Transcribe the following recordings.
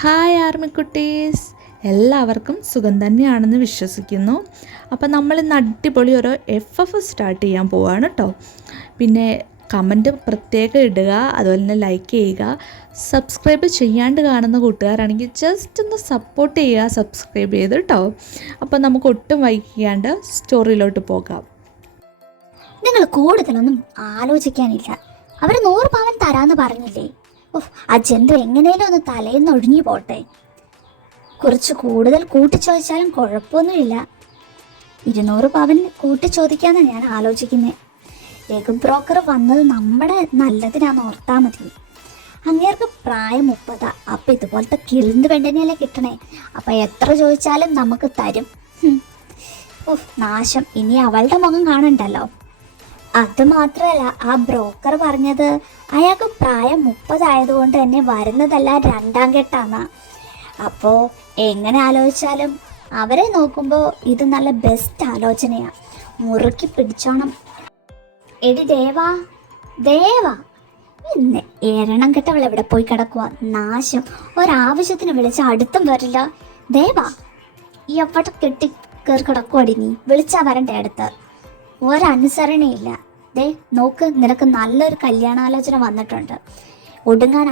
Hi ആർമിക്കുട്ടീസ്, എല്ലാവർക്കും സുഖം തന്നെയാണെന്ന് വിശ്വസിക്കുന്നു. അപ്പോൾ നമ്മൾ ഇന്ന് അടിപൊളി ഒരു FF സ്റ്റാർട്ട് ചെയ്യാൻ പോവുകയാണ് കേട്ടോ. പിന്നെ കമൻറ്റ് പ്രത്യേകം ഇടുക, അതുപോലെ തന്നെ ലൈക്ക് ചെയ്യുക. സബ്സ്ക്രൈബ് ചെയ്യാണ്ട് കാണുന്ന കൂട്ടുകാരാണെങ്കിൽ ജസ്റ്റ് ഒന്ന് സപ്പോർട്ട് ചെയ്യുക, സബ്സ്ക്രൈബ് ചെയ്ത് കേട്ടോ. അപ്പോൾ നമുക്ക് ഒട്ടും വൈകിക്കാണ്ട് സ്റ്റോറിയിലോട്ട് പോകാം. നിങ്ങൾ കൂടുതലൊന്നും ആലോചിക്കാനില്ല. അവർ 100 പവൻ തരാന്ന് പറഞ്ഞില്ലേ? ആ ജന്തു എങ്ങനെയും ഒന്ന് തലേന്ന് ഒഴിഞ്ഞു പോട്ടെ. കുറച്ച് കൂടുതൽ കൂട്ടിച്ചോദിച്ചാലും കുഴപ്പമൊന്നുമില്ല. 200 പവൻ കൂട്ടിച്ചോദിക്കാന്നാണ് ഞാൻ ആലോചിക്കുന്നത്. രഘു ബ്രോക്കർ വന്നത് നമ്മുടെ നല്ലതിനാന്ന് ഓർത്താൽ മതി. അങ്ങേർക്ക് പ്രായം 30. അപ്പം ഇതുപോലത്തെ കിളിന്ത് പെണ്ണിനെയല്ലേ കിട്ടണേ. അപ്പം എത്ര ചോദിച്ചാലും നമുക്ക് തരും. നാശം, ഇനി അവളുടെ മുഖം കാണണ്ടല്ലോ. അത് മാത്രമല്ല, ആ ബ്രോക്കർ പറഞ്ഞത് അയാൾക്ക് പ്രായം 30 ആയതുകൊണ്ട് തന്നെ വരുന്നതല്ല 2ാം കെട്ടാണ്. അപ്പോൾ എങ്ങനെ ആലോചിച്ചാലും അവരെ നോക്കുമ്പോൾ ഇത് നല്ല ബെസ്റ്റ് ആലോചനയാണ്. മുറുക്കി പിടിച്ചോണം. എടി ദേവാ, ഇന്ന് 7ാം കെട്ടവൾ എവിടെ പോയി കിടക്കുക? നാശം, ഒരാവശ്യത്തിന് വിളിച്ച അടുത്തും വരില്ല. ദേവാ, എവിടെ കെട്ടി കയറി കിടക്കുവാടി നീ? വിളിച്ചാൽ വരണ്ടേ അടുത്ത്? ഒരനുസരണയില്ല. നോക്ക്, നിനക്ക് നല്ലൊരു കല്യാണാലോചന വന്നിട്ടുണ്ട്. ഒടുങ്ങാൻ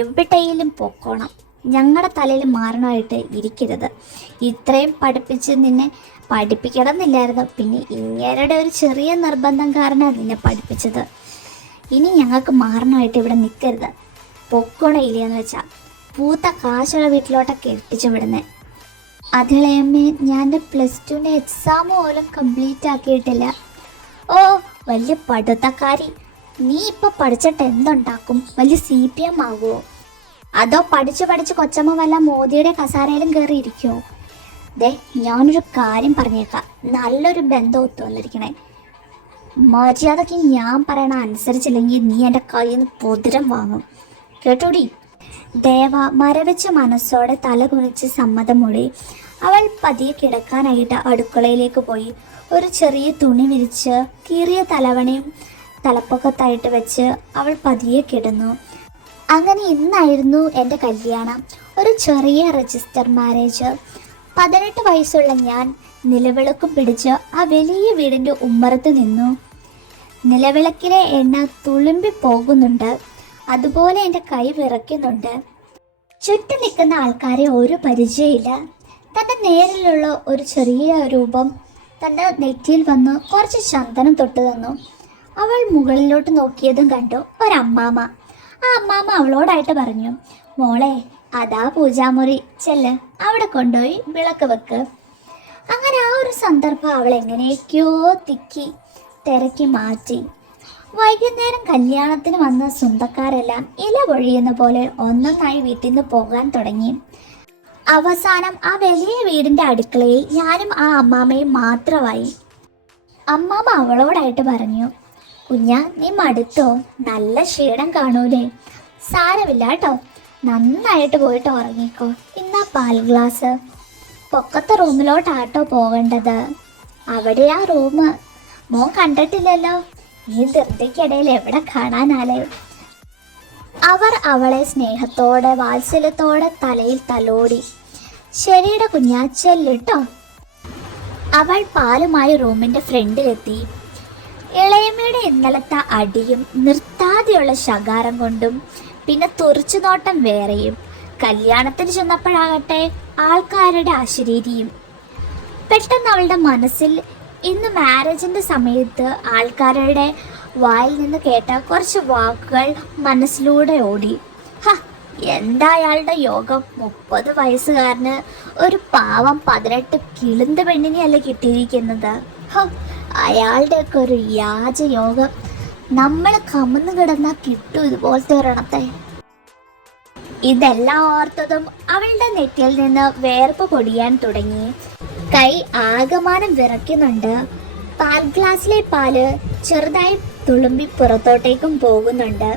എവിടെയെങ്കിലും പൊക്കോണം. ഞങ്ങളുടെ തലയിൽ മാരണമായിട്ട് ഇരിക്കരുത്. ഇത്രയും പഠിപ്പിച്ച് നിന്നെ പഠിപ്പിക്കണം എന്നില്ലായിരുന്നു. പിന്നെ ഇങ്ങേരുടെ ഒരു ചെറിയ നിർബന്ധം കാരണമാണ് നിന്നെ പഠിപ്പിച്ചത്. ഇനി ഞങ്ങൾക്ക് മാരണമായിട്ട് ഇവിടെ നിൽക്കരുത്. പൊക്കോണയില്ലെന്ന് വെച്ചാൽ പൂത്ത കാശുള്ള വീട്ടിലോട്ടൊക്കെ എത്തിച്ചു വിടുന്നേ. അതിളയമ്മേ, ഞാൻ എൻ്റെ +2 എക്സാം പോലും കംപ്ലീറ്റ് ആക്കിയിട്ടില്ല. ഓ, വലിയ പഠിത്തക്കാരി. നീ ഇപ്പം പഠിച്ചിട്ട് എന്തുണ്ടാക്കും? വലിയ CPM ആകുമോ? അതോ പഠിച്ച് കൊച്ചമ്മ വല്ല മോദിയുടെ കസാരയിലും കയറി ഇരിക്കുമോ? ഞാനൊരു കാര്യം പറഞ്ഞേക്കാം. നല്ലൊരു ബന്ധം ഒത്തു വന്നിരിക്കണേ. മര്യാദയ്ക്ക് ഞാൻ പറയണ അനുസരിച്ചില്ലെങ്കിൽ നീ എൻ്റെ കയ്യിൽ നിന്ന് പൊതിരം വാങ്ങും, കേട്ടോടി. ദേവ മരവിച്ച മനസ്സോടെ തല കുനിച്ച് സമ്മതം മൊഴി. അവൾ പതിയെ കിടക്കാനായിട്ട് അടുക്കളയിലേക്ക് പോയി. ഒരു ചെറിയ തുണി വിരിച്ച് കീറിയ തലവണയും തലപ്പൊക്കത്തായിട്ട് വെച്ച് അവൾ പതിയെ കിടന്നു. അങ്ങനെ ഇന്നായിരുന്നു എൻ്റെ കല്യാണം. ഒരു ചെറിയ രജിസ്റ്റർ മാരേജ്. 18 വയസ്സുള്ള ഞാൻ നിലവിളക്കും പിടിച്ച് ആ വലിയ വീടിൻ്റെ ഉമ്മറത്ത് നിന്നു. നിലവിളക്കിലെ എണ്ണ തുളുമ്പി പോകുന്നുണ്ട്. അതുപോലെ എൻ്റെ കൈ വിറയ്ക്കുന്നുണ്ട്. ചുറ്റും നിൽക്കുന്ന ആൾക്കാരെ ഒരു പരിചയമില്ല. തൻ്റെ നേരിലുള്ള ഒരു ചെറിയ രൂപം തൻ്റെ നെറ്റിയിൽ വന്ന് കുറച്ച് ചന്ദനം തൊട്ട് തന്നു. അവൾ മുകളിലോട്ട് നോക്കിയതും കണ്ടു ഒരമ്മാമ്മ. ആ അമ്മാമ്മ അവളോടായിട്ട് പറഞ്ഞു, മോളെ, അതാ പൂജാമുറി, ചെല്ല്, അവിടെ കൊണ്ടുപോയി വിളക്ക് വെക്ക്. അങ്ങനെ ആ ഒരു സന്ദർഭം അവൾ എങ്ങനെയൊക്കെയോ തിരക്കി മാറ്റി. വൈകുന്നേരം കല്യാണത്തിന് വന്ന സ്വന്തക്കാരെല്ലാം ഇല പൊഴിയുന്ന പോലെ ഒന്നൊന്നായി വീട്ടിൽ നിന്ന് പോകാൻ തുടങ്ങി. അവസാനം ആ വലിയ വീടിൻ്റെ അടുക്കളയിൽ ഞാനും ആ അമ്മാമ്മയും മാത്രമായി. അമ്മാമ്മ അവളോടായിട്ട് പറഞ്ഞു, കുഞ്ഞാ, നീ മടുത്തോ? നല്ല ക്ഷീണം കാണൂലേ? സാരമില്ല കേട്ടോ, നന്നായിട്ട് പോയിട്ട് ഉറങ്ങിക്കോ. ഇന്നാ പാൽ ഗ്ലാസ്. പൊക്കത്തെ റൂമിലോട്ടാട്ടോ പോകേണ്ടത്. അവിടെയാ റൂം. മോൻ കണ്ടിട്ടില്ലല്ലോ. ഈ ധൃതിക്കിടയിൽ എവിടെ കാണാനാലേ? അവർ അവളെ സ്നേഹത്തോടെ വാത്സല്യത്തോടെ തലയിൽ തലോടി. ശരിയുടെ കുഞ്ഞാ, ചെല്ലിട്ടോ. അവൾ പാലുമായി റൂമിൻ്റെ ഫ്രണ്ടിലെത്തി. ഇളയമ്മയുടെ ഇന്നലത്തെ അടിയും നിർത്താതെയുള്ള ശകാരം കൊണ്ടും പിന്നെ തുറിച്ചുനോട്ടം വേറെയും. കല്യാണത്തിന് ചെന്നപ്പോഴാകട്ടെ ആൾക്കാരുടെ അശരീരിയും. പെട്ടെന്ന് അവളുടെ മനസ്സിൽ ഇന്ന് മാരേജിൻ്റെ സമയത്ത് ആൾക്കാരുടെ വായിൽ നിന്ന് കേട്ട കുറച്ച് വാക്കുകൾ മനസ്സിലൂടെ ഓടി. എന്താ അയാളുടെ യോഗം? 30 വയസ്സുകാരന് ഒരു പാവം 18 കിളിന്ത പെണ്ണിനെയല്ലേ കിട്ടിയിരിക്കുന്നത്. അയാളുടെയൊക്കെ ഒരു യോഗം. നമ്മൾ കമന്ന് കിടന്നാൽ കിട്ടും ഇതുപോലത്തെ ഒരെണ്ണത്തെ. ഇതെല്ലാം ഓർത്തതും അവളുടെ നെറ്റിയിൽ നിന്ന് വേർപ്പ് പൊടിയാൻ തുടങ്ങി. കൈ ആകമാനം വിറയ്ക്കുന്നുണ്ട്. പാൽ ഗ്ലാസ്സിലെ പാല് ചെറുതായി തുളുമ്പി പുറത്തോട്ടേക്കും പോകുന്നുണ്ട്.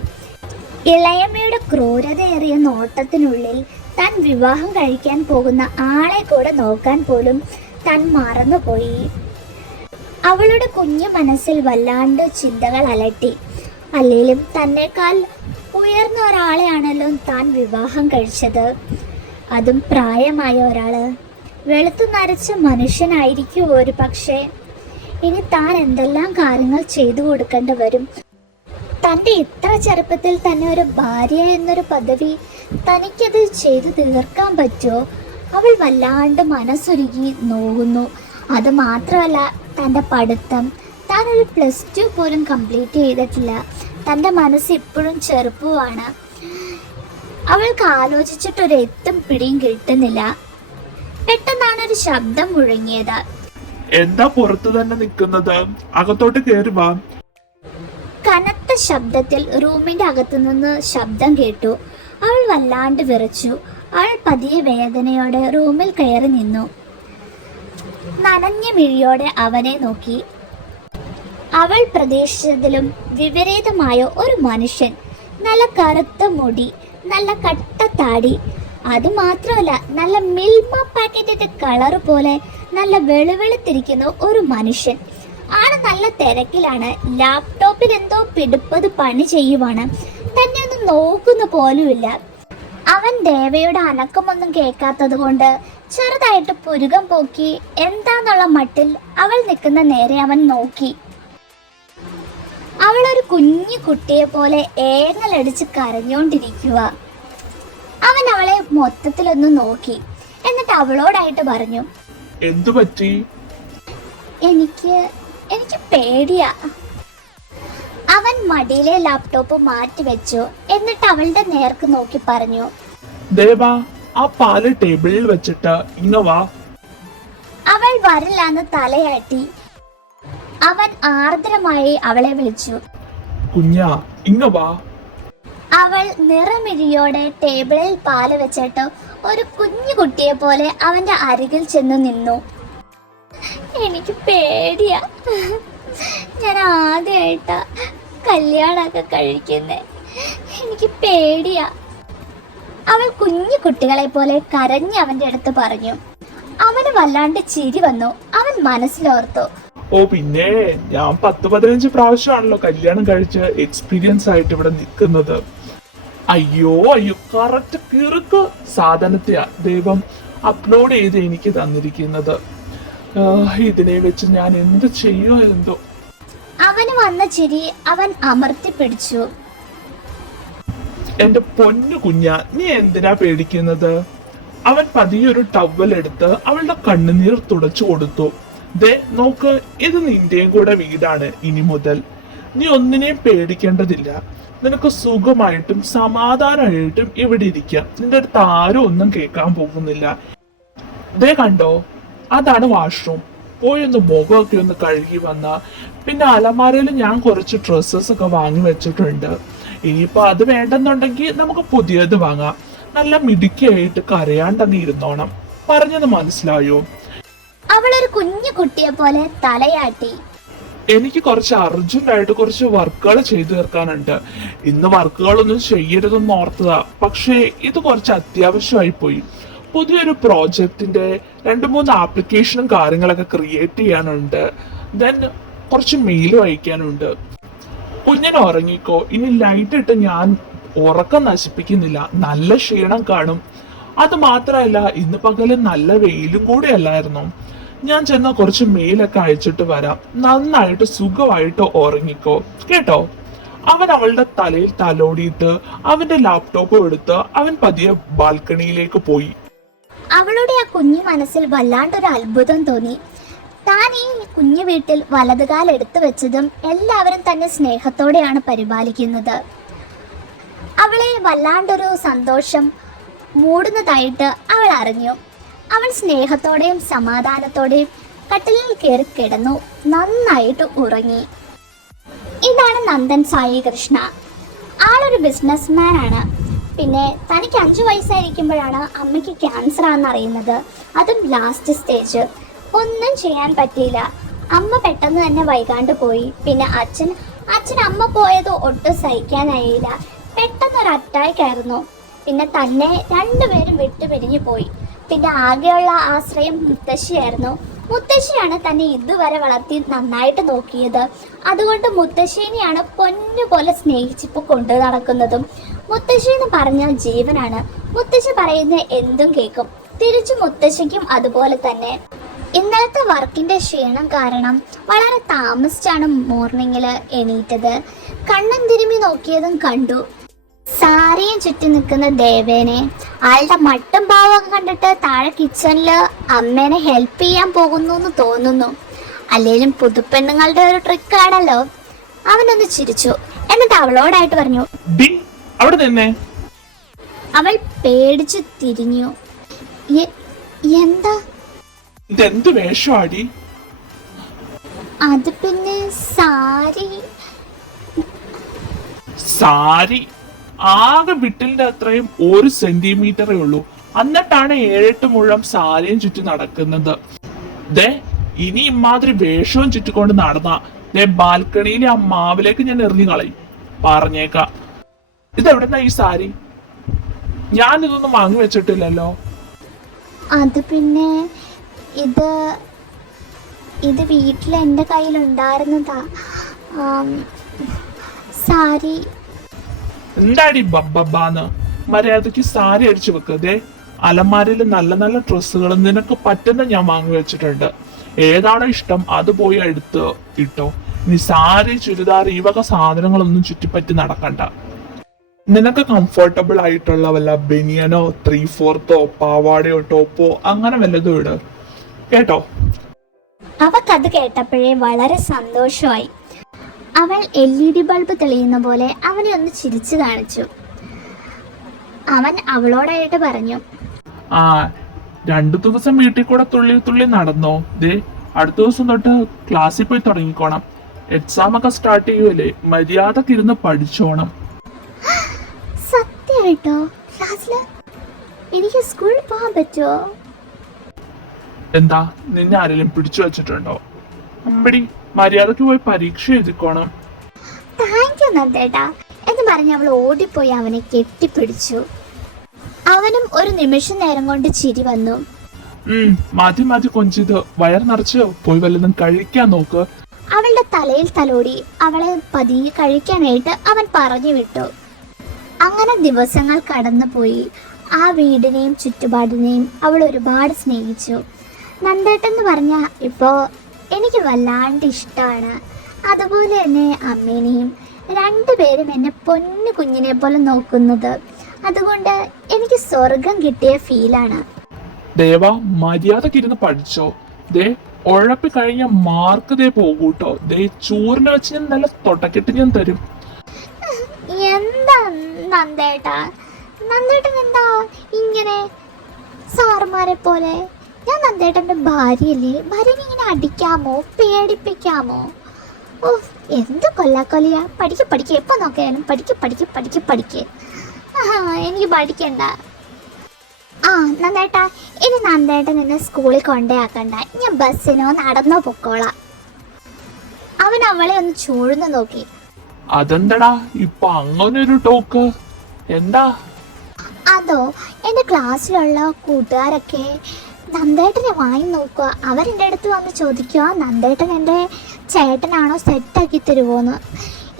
ഇളയമ്മയുടെ ക്രൂരതയേറിയ നോട്ടത്തിനുള്ളിൽ താൻ വിവാഹം കഴിക്കാൻ പോകുന്ന ആളെ കൂടെ നോക്കാൻ പോലും താൻ മറന്നുപോയി. അവളുടെ കുഞ്ഞു മനസ്സിൽ വല്ലാണ്ട് ചിന്തകൾ അലട്ടി. അല്ലെങ്കിലും തന്നെക്കാൾ ഉയർന്ന ഒരാളെയാണല്ലോ താൻ വിവാഹം കഴിച്ചത്. അതും പ്രായമായ ഒരാള്. വെളുത്തു നരച്ച മനുഷ്യനായിരിക്കും ഒരു പക്ഷേ. ഇനി താൻ എന്തെല്ലാം കാര്യങ്ങൾ ചെയ്തു കൊടുക്കേണ്ടി വരും. തൻ്റെ ഇത്ര ചെറുപ്പത്തിൽ തന്നെ ഒരു ഭാര്യ എന്നൊരു പദവി തനിക്കത് ചെയ്തു തീർക്കാൻ പറ്റുമോ? അവൾ വല്ലാണ്ട് മനസ്സുരുകി നോക്കുന്നു. അത് മാത്രമല്ല, തൻ്റെ പഠിത്തം, താനൊരു +2 പോലും കംപ്ലീറ്റ് ചെയ്തിട്ടില്ല. തൻ്റെ മനസ്സ് ഇപ്പോഴും ചെറുപ്പമാണ്. അവൾക്ക് ആലോചിച്ചിട്ടൊരു എത്തും പിടിയും കിട്ടുന്നില്ല. പെട്ടെന്നാണ് ഒരു ശബ്ദം മുഴങ്ങിയത്. എന്താ പുറത്തു തന്നെ നിൽക്കുന്നത്? അകത്തോട്ട് കയറി വാ. കനത്ത ശബ്ദത്തിൽ റൂമിന്റെ അകത്തു നിന്ന് ശബ്ദം കേട്ടു. അവൾ വല്ലാണ്ട് വിറച്ചു. അവൾ പതിയെ വേദനയോടെ റൂമിൽ കയറി നിന്നു. നനഞ്ഞ മിഴിയോടെ അവനെ നോക്കി. അവൾ പ്രതീക്ഷിച്ചതിലും വിപരീതമായ ഒരു മനുഷ്യൻ. നല്ല കറുത്ത മുടി, നല്ല കട്ട താടി, അതുമാത്രമല്ല നല്ല മിൽമ പാക്കറ്റിന്റെ കളർ പോലെ നല്ല വെളുവെളുത്തിരിക്കുന്ന ഒരു മനുഷ്യൻ. ആണ് നല്ല തിരക്കിലാണ്. ലാപ്ടോപ്പിൽ എന്തോ പിടിപ്പത് പണി ചെയ്യുവാണ്. തന്നെ ഒന്നും നോക്കുന്ന പോലുമില്ല. അവൻ ദേവയുടെ അനക്കമൊന്നും കേൾക്കാത്തത് കൊണ്ട് ചെറുതായിട്ട് പുരുകം പോക്കി എന്താന്നുള്ള മട്ടിൽ അവൾ നിൽക്കുന്ന നേരെ അവൻ നോക്കി. അവളൊരു കുഞ്ഞു കുട്ടിയെ പോലെ ഏങ്ങലടിച്ച് കരഞ്ഞോണ്ടിരിക്കുക. അവൻ അവളെ മൊത്തത്തിലൊന്ന് നോക്കി. എന്നിട്ട് അവളോടായിട്ട് പറഞ്ഞു, എന്തു പറ്റി? എനിക്ക് പേടിയാ. അവൻ മടിയിലെ ലാപ്ടോപ്പ് മാറ്റി വെച്ചു. എന്നിട്ട് അവളുടെ നേർക്ക് നോക്കി പറഞ്ഞു, ദേവാ, ആ പാല് ടേബിളിൽ വെച്ചിട്ട് ഇങ്ങ വാ. അവൾ വരില്ലാന്ന് തലയാട്ടി. അവൻ ആർദ്രമായി അവളെ വിളിച്ചു, കുഞ്ഞാ, ഇങ്ങ വാ. അവൾ നിറമിഴിയോടെ ടേബിളിൽ പാല് വെച്ചിട്ട് ഒരു കുഞ്ഞു കുട്ടിയെ പോലെ അവന്റെ അരികിൽ ചെന്നു നിന്നു. എനിക്ക് പേടിയാ. ഞാൻ ആദ്യമായിട്ടാ കല്യാണമൊക്കെ കഴിക്കുന്നേ. എനിക്ക് പേടിയാ. അവൾ കുഞ്ഞു കുട്ടികളെ പോലെ കരഞ്ഞ് അവന്റെ അടുത്ത് പറഞ്ഞു. അവന് വല്ലാണ്ട് ചിരി വന്നു. അവൻ മനസ്സിലോർത്തു, ഓ പിന്നെ, ഞാൻ 10-15 പ്രാവശ്യമാണല്ലോ കല്യാണം കഴിച്ച് എക്സ്പീരിയൻസ് ആയിട്ട് ഇവിടെ നിൽക്കുന്നത്. അയ്യോ കറക്റ്റ് കിറുക്ക് സാധനത്തെയാ ദൈവം അപ്ലോഡ് ചെയ്ത് എനിക്ക് തന്നിരിക്കുന്നത്. ഇതിനെ വെച്ച് ഞാൻ എന്ത് ചെയ്യോ എന്തോ. അവന് വന്ന ചിരി അവൻ അമർത്തി പിടിച്ചു. എന്റെ പൊന്നു കുഞ്ഞാ, നീ എന്തിനാ പേടിക്കുന്നത്? അവൻ പതിയൊരു ടവൽ എടുത്ത് അവളുടെ കണ്ണുനീർ തുടച്ചു കൊടുത്തു. ദേ നോക്ക്, ഇത് നിന്റെയും കൂടെ വീടാണ്. ഇനി മുതൽ നീ ഒന്നിനെയും പേടിക്കേണ്ടതില്ല. നിനക്ക് സുഖമായിട്ടും സമാധാനമായിട്ടും ഇവിടെ ഇരിക്കാം. നിന്റെ അടുത്ത് ആരും ഒന്നും കേൾക്കാൻ പോകുന്നില്ല. ദേ കണ്ടോ, അതാണ് വാഷ്റൂം. പോയി ഒന്ന് മുഖമൊക്കെ ഒന്ന് കഴുകി വന്ന. പിന്നെ അലമാരയിൽ ഞാൻ കുറച്ച് ഡ്രസ്സസ് ഒക്കെ വാങ്ങി വെച്ചിട്ടുണ്ട്. ഇനിയിപ്പോ അത് വേണ്ടെന്നുണ്ടെങ്കിൽ നമുക്ക് പുതിയത് വാങ്ങാം. നല്ല മിടുക്കിയായിട്ട് കരയാണ്ടങ്ങ് ഇരുന്നോണം. പറഞ്ഞത് മനസ്സിലായോ? അവളൊരു കുഞ്ഞു കുട്ടിയെ പോലെ തലയാട്ടി. എനിക്ക് കുറച്ച് അർജന്റായിട്ട് കുറച്ച് വർക്കുകൾ ചെയ്തു തീർക്കാനുണ്ട്. ഇന്ന് വർക്കുകളൊന്നും ചെയ്യരുതെന്ന് ഓർത്തതാ. പക്ഷേ ഇത് കുറച്ച് അത്യാവശ്യമായി പോയി. പുതിയൊരു പ്രോജക്റ്റിന്റെ 2-3 ആപ്ലിക്കേഷനും കാര്യങ്ങളൊക്കെ ക്രിയേറ്റ് ചെയ്യാനുണ്ട്. ദെൻ കുറച്ച് മെയിൽ വായിക്കാനുണ്ട്. കുഞ്ഞിനെ ഉറങ്ങിക്കോ. ഇനി ലൈറ്റ് ഇട്ട് ഞാൻ ഉറക്കം നശിപ്പിക്കുന്നില്ല. നല്ല ക്ഷീണം കാണും. അത് മാത്രമല്ല, ഇന്ന് പകല് നല്ല വെയിലും കൂടെ അല്ലായിരുന്നു. ഞാൻ ചെന്ന കുറച്ച് മെയിലൊക്കെ അയച്ചിട്ട് വരാം. നന്നായിട്ട് സുഖമായിട്ട് ഉറങ്ങിക്കോ കേട്ടോ. അവൻ അവളുടെ തലയിൽ തലോടിയിട്ട് അവന്റെ ലാപ്ടോപ്പ് എടുത്ത് അവൻ പതിയെ ബാൽക്കണിയിലേക്ക് പോയി. അവളുടെ ആ കുഞ്ഞു മനസ്സിൽ വല്ലാണ്ടൊരു അത്ഭുതം തോന്നി. താൻ ഈ കുഞ്ഞു വീട്ടിൽ വലതുകാൽ എടുത്തു വെച്ചതും എല്ലാവരും തന്നെ സ്നേഹത്തോടെയാണ് പരിപാലിക്കുന്നത്. അവളെ വല്ലാണ്ടൊരു സന്തോഷം മൂടുന്നതായിട്ട് അവൾ അറിഞ്ഞു. അവൾ സ്നേഹത്തോടെയും സമാധാനത്തോടെയും കട്ടിലിൽ കയറി കിടന്നു നന്നായിട്ട് ഉറങ്ങി. ഇതാണ് നന്ദൻ സായി കൃഷ്ണ. ആളൊരു ബിസിനസ്മാൻ ആണ്. പിന്നെ തനിക്ക് 5 വയസ്സായിരിക്കുമ്പോഴാണ് അമ്മയ്ക്ക് ക്യാൻസർ ആണെന്ന് അറിയുന്നത്. അതും ലാസ്റ്റ് സ്റ്റേജ്. ഒന്നും ചെയ്യാൻ പറ്റിയില്ല. അമ്മ പെട്ടെന്ന് തന്നെ വൈകാണ്ട് പോയി. പിന്നെ അച്ഛൻ അമ്മ പോയത് ഒട്ടും സഹിക്കാനായില്ല. പെട്ടെന്നൊരു അറ്റാക്ക് ആയിരുന്നു. പിന്നെ തന്നെ രണ്ടുപേരും വിട്ടുപിരിഞ്ഞു പോയി. പിന്നെ ആകെയുള്ള ആശ്രയം മുത്തശ്ശിയായിരുന്നു. മുത്തശ്ശിയാണ് തന്നെ ഇതുവരെ വളർത്തി നന്നായിട്ട് നോക്കിയത്. അതുകൊണ്ട് മുത്തശ്ശിനെയാണ് പൊന്നുപോലെ സ്നേഹിച്ചിപ്പോൾ കൊണ്ടു നടക്കുന്നതും. മുത്തശ്ശി എന്ന് പറഞ്ഞാൽ ജീവനാണ്. മുത്തശ്ശി പറയുന്ന എന്തും കേൾക്കും. തിരിച്ചു മുത്തശ്ശിക്കും അതുപോലെ തന്നെ. ഇന്നലത്തെ വർക്കിന്റെ ക്ഷീണം കാരണം വളരെ താമസിച്ചാണ് മോർണിംഗിൽ എണീറ്റത്. കണ്ണൻ തിരുമ്മി നോക്കിയതും കണ്ടു സാരിയും ചുറ്റി നിൽക്കുന്ന ദേവേനെ. ആളുടെ മട്ടും ഭാവമൊക്കെ കണ്ടിട്ട് താഴെ കിച്ചണില് അമ്മേനെ ഹെൽപ്പ് ചെയ്യാൻ പോകുന്നു എന്ന് തോന്നുന്നു. അല്ലെങ്കിലും പുതുപ്പെണ്ണുങ്ങളുടെ ഒരു ട്രിക്കാണല്ലോ. അവനൊന്ന് ചിരിച്ചു. എന്നിട്ട് അവളോടായിട്ട് പറഞ്ഞു, അവിടെ നിന്നെ. അവൾ പേടിച്ചു തിരിഞ്ഞു. എന്താ? ഇതെന്ത് വേഷമാടി? അത് പിന്നെ സാരി. സാരി ആകെ വിട്ടിലിന്റെ അത്രയും 1 സെന്റിമീറ്ററേ ഉള്ളൂ. എന്നിട്ടാണ് 7-8 മുഴം സാരിയും ചുറ്റി നടക്കുന്നത്. ദേ ഇനി ഇമാതിരി വേഷവും ചുറ്റിക്കൊണ്ട് നടന്ന ബാൽക്കണിയിലെ ആ മാവിലേക്ക് ഞാൻ എറിഞ്ഞു കളയും. പറഞ്ഞേക്കാം. ഇതെവിടുന്ന ഈ സാരി? ഞാൻ ഇതൊന്നും വാങ്ങി വെച്ചിട്ടില്ലല്ലോ. അത് പിന്നെ ഇത് വീട്ടിൽ എൻ്റെ കയ്യിലുണ്ടായിരുന്നതാ. സാരി. എന്താടി ബബ്ബാന്ന്? മര്യാദക്ക് സാരി അടിച്ചു വെക്കതേ. അലമാരയിൽ നല്ല നല്ല ഡ്രസ്സുകൾ നിനക്ക് പറ്റുന്ന ഞാൻ വാങ്ങി വെച്ചിട്ടുണ്ട്. ഏതാണോ ഇഷ്ടം അത് പോയി എടുത്ത് ഇട്ടോ. നീ സാരി, ചുരിദാർ ഈ വക സാധനങ്ങളൊന്നും ചുറ്റിപ്പറ്റി നടക്കണ്ട. നിനക്ക് കംഫർട്ടബിൾ ആയിട്ടുള്ള വല്ല ബനിയനോ 3/4 പാവാടയോ ടോപ്പോ അങ്ങനെ വല്ലതും ഇട് കേട്ടോ. അവക്കത് കേട്ടപ്പോഴേ വളരെ സന്തോഷമായി. അവൾ LED ബൾബ് തെളിയുന്ന പോലെ അവനെ ഒന്ന് ചിരിച്ചു കാണിച്ചു. അവൻ അവളോടായിട്ട് പറഞ്ഞു, 2 ദിവസം വീട്ടിൽ കൂടെ തുള്ളി തുള്ളി നടന്നോ. ദേ അടുത്ത ദിവസം തൊട്ട് ക്ലാസ്സിൽ പോയി തുടങ്ങിക്കോണം. എക്സാം ഒക്കെ സ്റ്റാർട്ട് ചെയ്യുമല്ലേ, മര്യാദക്ക് ഇരുന്ന് പഠിച്ചോണം. സത്യമായിട്ടോ? ക്ലാസ്സില് എനിക്ക് സ്കൂളിൽ പോകാൻ പറ്റുമോ? എന്താ നിന്നെ ആരെങ്കിലും പിടിച്ചു വെച്ചിട്ടുണ്ടോ? അമ്പടി മര്യാദക്ക് പോയി പരീക്ഷ എഴുതിക്കോണം. താങ്ക് യു നന്ദേട്ടാ എന്ന് പറഞ്ഞ് അവൾ ഓടിപ്പോയി അവനെ കെട്ടിപ്പിടിച്ചു. അവനും ഒരു നിമിഷ നേരം കൊണ്ട് ചിരി വന്നു. മതി മതി കൊഞ്ചിത്, വയർ നിറച്ച് പോയി വല്ലതും കഴിക്കാൻ നോക്ക്. അവളുടെ തലയിൽ തലോടി അവളെ പതിയെ കഴിക്കാനായിട്ട് അവൻ പറഞ്ഞു വിട്ടു. അങ്ങനെ ദിവസങ്ങൾ കടന്നുപോയി. ആ വീടിനെയും ചുറ്റുപാടിനെയും അവൾ ഒരുപാട് സ്നേഹിച്ചു. നന്ദേട്ടൻ എന്ന് പറഞ്ഞാൽ ഇപ്പോൾ എനിക്ക് വല്ലാണ്ട് ഇഷ്ടമാണ്. അതുപോലെ തന്നെ അമ്മേനെയും. 2 പേരും എന്നെ പൊന്നു കുഞ്ഞിനെ പോലെ നോക്കുന്നത്. അതുകൊണ്ട് എനിക്ക് സ്വർഗം കിട്ടിയ ഫീലാണ്. ദേവ മര്യാദക്ക് ഇരുന്ന് പഠിച്ചോ. ദേ ഉഴപ്പി കഴിഞ്ഞ മാർക്ക് ദേ പോകൂട്ടോ. ദേ ചൂറിന് വെച്ച് ഞാൻ നല്ല തൊട്ടക്കെട്ട് ഞാൻ തരും. എന്താ നന്ദേട്ടാ? നന്ദേട്ടൻ എന്താ ഇങ്ങനെ സാറുമാരെ പോലെ? ഞാൻ നന്ദേട്ടൻ്റെ ഭാര്യയല്ലേ? ഭാര്യനെ ഇങ്ങനെ അടിക്കാമോ, പേടിപ്പിക്കാമോ? ഓ എന്ത് കൊല്ലാക്കൊലിയാ. പഠിക്ക് എപ്പോൾ നോക്കിയാലും പഠിക്ക്. എനിക്ക് പഠിക്കണ്ട. നന്ദേട്ടാ ഇനി നന്ദേട്ടൻ എന്നെ സ്കൂളിൽ കൊണ്ടേയാക്കണ്ട. ഞാൻ ബസ്സിനോ നടന്നോ പൊക്കോളാം. അവൻ അവളെ ഒന്ന് ചൂഴ്ന്നു നോക്കി. അതെന്തടാ ഇപ്പൊ അങ്ങനൊരു ടോക്ക്? എന്താ അതോ? എൻ്റെ ക്ലാസ്സിലുള്ള കൂട്ടുകാരൊക്കെ നന്ദേട്ടനെ വാങ്ങി നോക്കുക. അവരെൻ്റെ അടുത്ത് വന്ന് ചോദിക്കുക നന്ദേട്ടൻ എൻ്റെ ചേട്ടനാണോ സെറ്റാക്കി തരുമോന്ന്.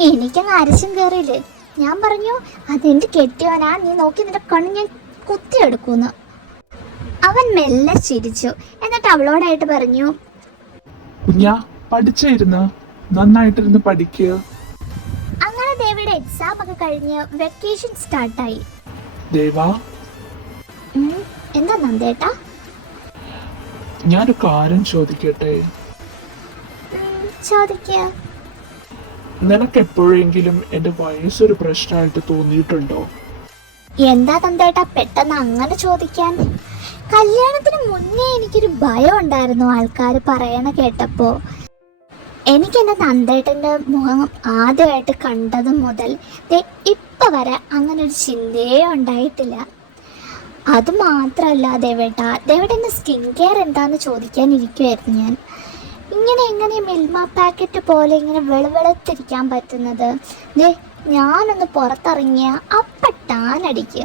എനിക്കങ്ങ് അരച്ചും കയറിയില്ലേ. ഞാൻ പറഞ്ഞു അതെൻ്റെ കെട്ടിയോനാ, നീ നോക്കി നിന്റെ കണ്ണ് ഞാൻ കുത്തിയെടുക്കുന്നു. അവൻ മെല്ലെ ചിരിച്ചു. എന്നിട്ട് അവളോടായിട്ട് പറഞ്ഞു, കുഞ്ഞാ പഠിച്ചിരുന്ന് നന്നായിട്ടിരുന്ന് പഠിക്കുക. അങ്ങനെ ദേവിയുടെ എക്സാം ഒക്കെ കഴിഞ്ഞ് വെക്കേഷൻ സ്റ്റാർട്ടായി. ദേവാ എന്താ നന്ദേട്ടാ? ഞാനൊരു കാര്യം ചോദിക്കട്ടെ? ചോദിക്കുക. നിനക്ക് എപ്പോഴെങ്കിലും എന്റെ വയസ്സൊരു പ്രശ്നമായിട്ട് തോന്നിയിട്ടുണ്ടോ? എന്താ നന്ദേട്ടാ പെട്ടെന്ന് അങ്ങനെ ചോദിക്കാൻ? കല്യാണത്തിന് മുന്നേ എനിക്കൊരു ഭയം ഉണ്ടായിരുന്നു ആൾക്കാർ പറയണ കേട്ടപ്പോ. എനിക്ക് എൻ്റെ നന്ദേട്ടൻ്റെ മുഖം ആദ്യമായിട്ട് കണ്ടത് മുതൽ ഇപ്പൊ വരെ അങ്ങനെ ഒരു ചിന്തയേ ഉണ്ടായിട്ടില്ല. അത് മാത്രമല്ല ദേവേട്ടൻ്റെ സ്കിൻ കെയർ എന്താന്ന് ചോദിക്കാനിരിക്കുമായിരുന്നു ഞാൻ. എങ്ങനെ മിൽമ പാക്കറ്റ് പോലെ ഇങ്ങനെ വെളുവെളുത്തിരിക്കാൻ പറ്റുന്നത്? ഞാനൊന്ന് പുറത്തിറങ്ങിയ അപ്പട്ടാനടിക്കുക.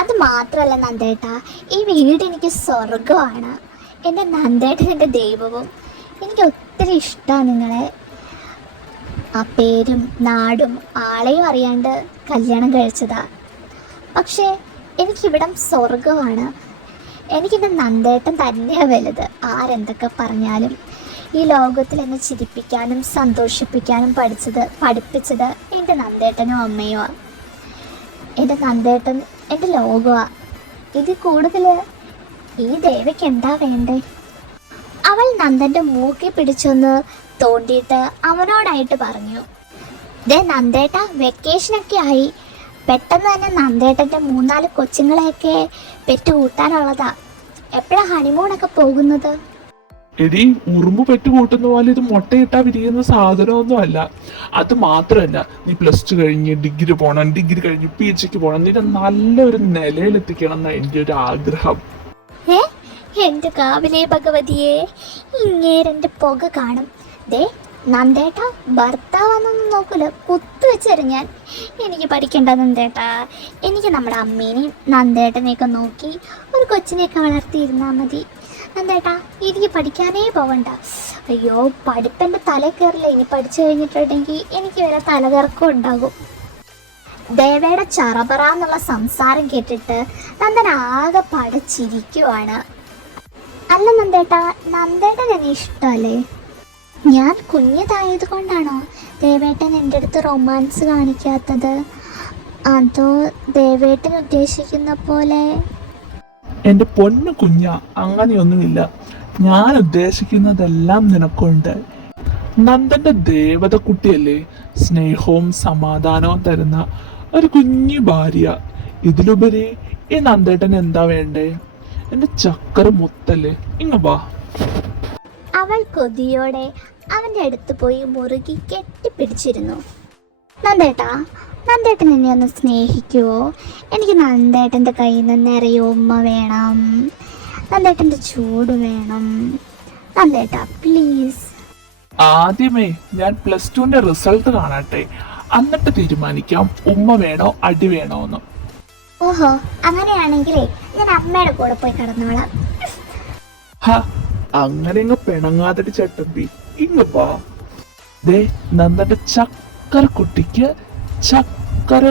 അത് മാത്രമല്ല നന്ദേട്ടാ, ഈ വീട് എനിക്ക് സ്വർഗമാണ്. എൻ്റെ നന്ദേട്ടൻ എൻ്റെ ദൈവവും. എനിക്ക് ഒത്തിരി ഇഷ്ടമാണ് നിങ്ങളെ. ആ പേരും നാടും ആളെയും അറിയാണ്ട് കല്യാണം കഴിച്ചതാ. പക്ഷേ എനിക്കിവിടം സ്വർഗമാണ്. എനിക്കെൻ്റെ നന്ദേട്ടൻ തന്നെയാണ് വലുത്. ആരെന്തൊക്കെ പറഞ്ഞാലും ഈ ലോകത്തിൽ എന്നെ ചിരിപ്പിക്കാനും സന്തോഷിപ്പിക്കാനും പഠിപ്പിച്ചത് എൻ്റെ നന്ദേട്ടനും അമ്മയുമാണ്. എൻ്റെ നന്ദേട്ടൻ എൻ്റെ ലോകമാണ്. ഇതിൽ കൂടുതൽ ഈ ദേവയ്ക്ക് എന്താ വേണ്ടേ? അവൾ നന്ദൻ്റെ മൂക്കി പിടിച്ചൊന്ന് തോണ്ടിയിട്ട് അവനോടായിട്ട് പറഞ്ഞു, ദേ നന്ദേട്ട, വെക്കേഷനൊക്കെ ആയി. പെട്ടെന്ന് തന്നെ നന്ദേട്ടൻ്റെ 3-4 കൊച്ചുങ്ങളെയൊക്കെ പെറ്റുകൂട്ടാനുള്ളതാ. എപ്പോഴാണ് ഹണിമൂണൊക്കെ പോകുന്നത്? എടി, ഉറുമ്പ് പെറ്റുകൂട്ടുന്ന പോലെ ഇത് മുട്ടയിട്ടാ വിരിയുന്ന സാധനമൊന്നും അല്ല. അത് മാത്രമല്ല, നീ +2 കഴിഞ്ഞ് ഡിഗ്രി പോകണം, ഡിഗ്രി കഴിഞ്ഞ് PGക്ക് പോകണം, നിന്നെ നല്ലൊരു നിലയിലെത്തിക്കണം എന്നാണ് എൻ്റെ ഒരു ആഗ്രഹം. എൻ്റെ കാവിലെ ഭഗവതിയെ, ഇങ്ങേരെൻ്റെ പുക കാണും. ദേ നന്ദേട്ട, ഭർത്താവെന്നൊന്നും നോക്കൂല, കുത്തുവെച്ചെറിഞ്ഞാൽ. എനിക്ക് പഠിക്കേണ്ട നന്ദേട്ടാ. എനിക്ക് നമ്മുടെ അമ്മേനെയും നന്ദേട്ടനെയൊക്കെ നോക്കി ഒരു കൊച്ചിനെയൊക്കെ വളർത്തിയിരുന്നാൽ മതി. നന്ദേട്ടാ, എനിക്ക് പഠിക്കാനേ പോകണ്ട. അയ്യോ, പഠിപ്പെൻ്റെ തല കയറില്ല. ഇനി പഠിച്ചു കഴിഞ്ഞിട്ടുണ്ടെങ്കിൽ എനിക്ക് വരെ തലകറക്കം ഉണ്ടാകും. ദേവയുടെ ചറപറ എന്നുള്ള സംസാരം കേട്ടിട്ട് നന്ദൻ ആകെ പടച്ചിരിക്കുവാണ്. അല്ല നന്ദേട്ടാ, നന്ദേട്ടൻ എന്നെ ഇഷ്ടമല്ലേ? ഞാൻ കുഞ്ഞതായത് കൊണ്ടാണോ ദേവേട്ടൻ എൻ്റെ അടുത്ത് റൊമാൻസ് കാണിക്കാത്തത്? അതോ ദേവേട്ടൻ ഉദ്ദേശിക്കുന്ന പോലെ? എൻ്റെ പൊന്നു കുഞ്ഞ, അങ്ങനെയൊന്നുമില്ല. ഞാൻ ഉദ്ദേശിക്കുന്നതെല്ലാം നിനക്കുണ്ട്. നന്ദന്റെ ദേവത കുട്ടിയല്ലേ, സ്നേഹവും സമാധാനവും തരുന്ന ഒരു കുഞ്ഞു ഭാര്യ. ഇതിലുപരി ഈ നന്ദേട്ടന് എന്താ വേണ്ടേ? എൻ്റെ ചക്കര മുത്തല്ലേ, ഇങ്ങ വാ. അവൾ കൊതിയോടെ അവൻ്റെ അടുത്ത് പോയി മുറുകി കെട്ടിപ്പിടിച്ചിരുന്നു. നന്ദേട്ടാ, നന്ദേട്ടൻ എന്നെ ഒന്ന് സ്നേഹിക്കുമോ? എനിക്ക് നന്ദേട്ടൻ്റെ കയ്യിൽ നിന്ന് നിറയെ ഉമ്മ വേണം. നന്ദേട്ടൻ്റെ ചൂട് വേണം. നന്ദേട്ടാ പ്ലീസ്. ആദ്യമേ ഞാൻ +2ന്റെ റിസൾട്ട് കാണട്ടെ, എന്നിട്ട് തീരുമാനിക്കാം ഉമ്മ വേണോ അടി വേണോ എന്ന്. ഓഹോ, അങ്ങനെയാണെങ്കിലേ ഞാൻ അമ്മയുടെ കൂടെ പോയി കിടന്നോളാം. അങ്ങനെ ഇങ്ങ് പിണങ്ങാതടി ചട്ടമ്പി, ഇങ്ങ് വാ. ദേ നന്ദന്റെ ചക്കര കുട്ടിക്ക് ചക്കര